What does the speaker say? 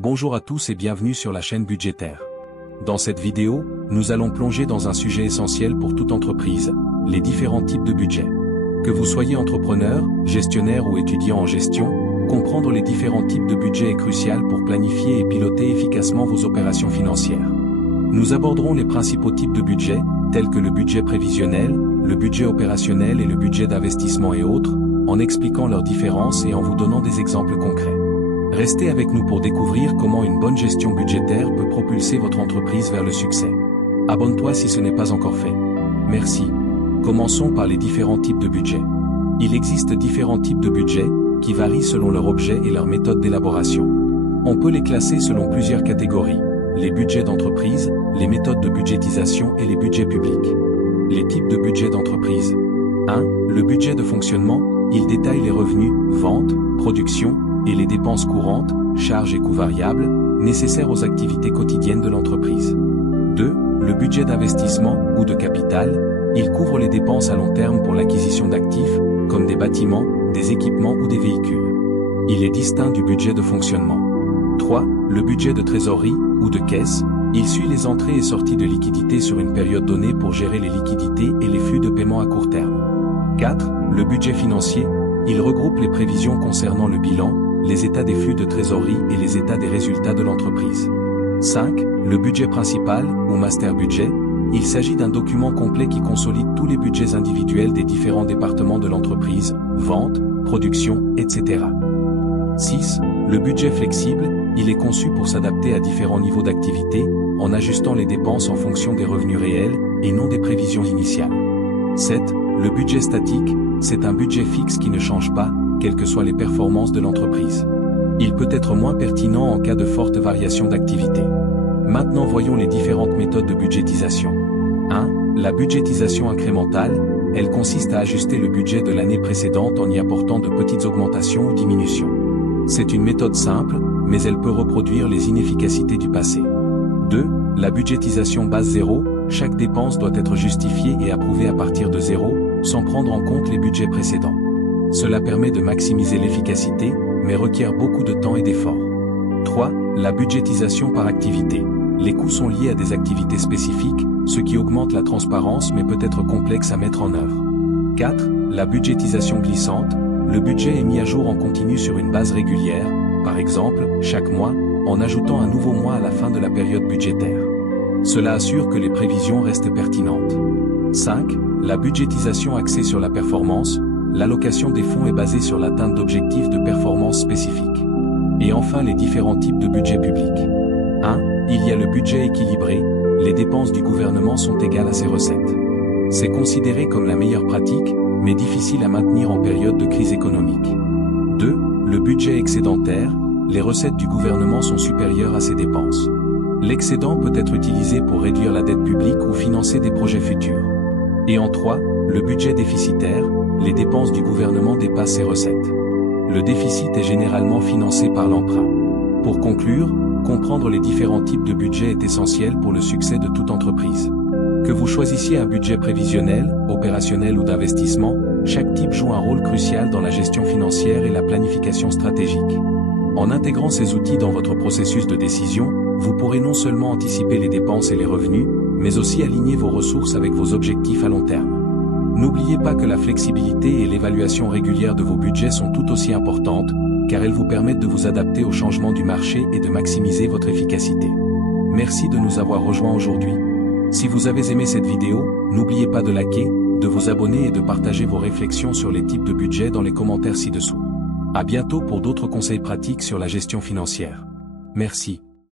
Bonjour à tous et bienvenue sur la chaîne budgétaire. Dans cette vidéo, nous allons plonger dans un sujet essentiel pour toute entreprise, les différents types de budget. Que vous soyez entrepreneur, gestionnaire ou étudiant en gestion, comprendre les différents types de budget est crucial pour planifier et piloter efficacement vos opérations financières. Nous aborderons les principaux types de budget, tels que le budget prévisionnel, le budget opérationnel et le budget d'investissement et autres, en expliquant leurs différences et en vous donnant des exemples concrets. Restez avec nous pour découvrir comment une bonne gestion budgétaire peut propulser votre entreprise vers le succès. Abonne-toi si ce n'est pas encore fait. Merci. Commençons par les différents types de budget. Il existe différents types de budget, qui varient selon leur objet et leur méthode d'élaboration. On peut les classer selon plusieurs catégories, les budgets d'entreprise, les méthodes de budgétisation et les budgets publics. Les types de budget d'entreprise. 1. Le budget de fonctionnement, il détaille les revenus, ventes, production, et les dépenses courantes, charges et coûts variables, nécessaires aux activités quotidiennes de l'entreprise. 2. Le budget d'investissement ou de capital, il couvre les dépenses à long terme pour l'acquisition d'actifs, comme des bâtiments, des équipements ou des véhicules. Il est distinct du budget de fonctionnement. 3. Le budget de trésorerie ou de caisse, il suit les entrées et sorties de liquidités sur une période donnée pour gérer les liquidités et les flux de paiement à court terme. 4. Le budget financier, il regroupe les prévisions concernant le bilan, les états des flux de trésorerie et les états des résultats de l'entreprise. 5. Le budget principal, ou master budget, il s'agit d'un document complet qui consolide tous les budgets individuels des différents départements de l'entreprise, vente, production, etc. 6. Le budget flexible, il est conçu pour s'adapter à différents niveaux d'activité, en ajustant les dépenses en fonction des revenus réels, et non des prévisions initiales. 7. Le budget statique, c'est un budget fixe qui ne change pas, quelles que soient les performances de l'entreprise. Il peut être moins pertinent en cas de forte variation d'activité. Maintenant voyons les différentes méthodes de budgétisation. 1. La budgétisation incrémentale, elle consiste à ajuster le budget de l'année précédente en y apportant de petites augmentations ou diminutions. C'est une méthode simple, mais elle peut reproduire les inefficacités du passé. 2. La budgétisation base zéro, chaque dépense doit être justifiée et approuvée à partir de zéro, sans prendre en compte les budgets précédents. Cela permet de maximiser l'efficacité, mais requiert beaucoup de temps et d'efforts. 3. La budgétisation par activité. Les coûts sont liés à des activités spécifiques, ce qui augmente la transparence mais peut être complexe à mettre en œuvre. 4. La budgétisation glissante. Le budget est mis à jour en continu sur une base régulière, par exemple, chaque mois, en ajoutant un nouveau mois à la fin de la période budgétaire. Cela assure que les prévisions restent pertinentes. 5. La budgétisation axée sur la performance. L'allocation des fonds est basée sur l'atteinte d'objectifs de performance spécifiques. Et enfin les différents types de budget public. 1. Il y a le budget équilibré, les dépenses du gouvernement sont égales à ses recettes. C'est considéré comme la meilleure pratique, mais difficile à maintenir en période de crise économique. 2. Le budget excédentaire, les recettes du gouvernement sont supérieures à ses dépenses. L'excédent peut être utilisé pour réduire la dette publique ou financer des projets futurs. Et en 3, le budget déficitaire, les dépenses du gouvernement dépassent ses recettes. Le déficit est généralement financé par l'emprunt. Pour conclure, comprendre les différents types de budget est essentiel pour le succès de toute entreprise. Que vous choisissiez un budget prévisionnel, opérationnel ou d'investissement, chaque type joue un rôle crucial dans la gestion financière et la planification stratégique. En intégrant ces outils dans votre processus de décision, vous pourrez non seulement anticiper les dépenses et les revenus, mais aussi aligner vos ressources avec vos objectifs à long terme. N'oubliez pas que la flexibilité et l'évaluation régulière de vos budgets sont tout aussi importantes, car elles vous permettent de vous adapter aux changements du marché et de maximiser votre efficacité. Merci de nous avoir rejoints aujourd'hui. Si vous avez aimé cette vidéo, n'oubliez pas de liker, de vous abonner et de partager vos réflexions sur les types de budget dans les commentaires ci-dessous. À bientôt pour d'autres conseils pratiques sur la gestion financière. Merci.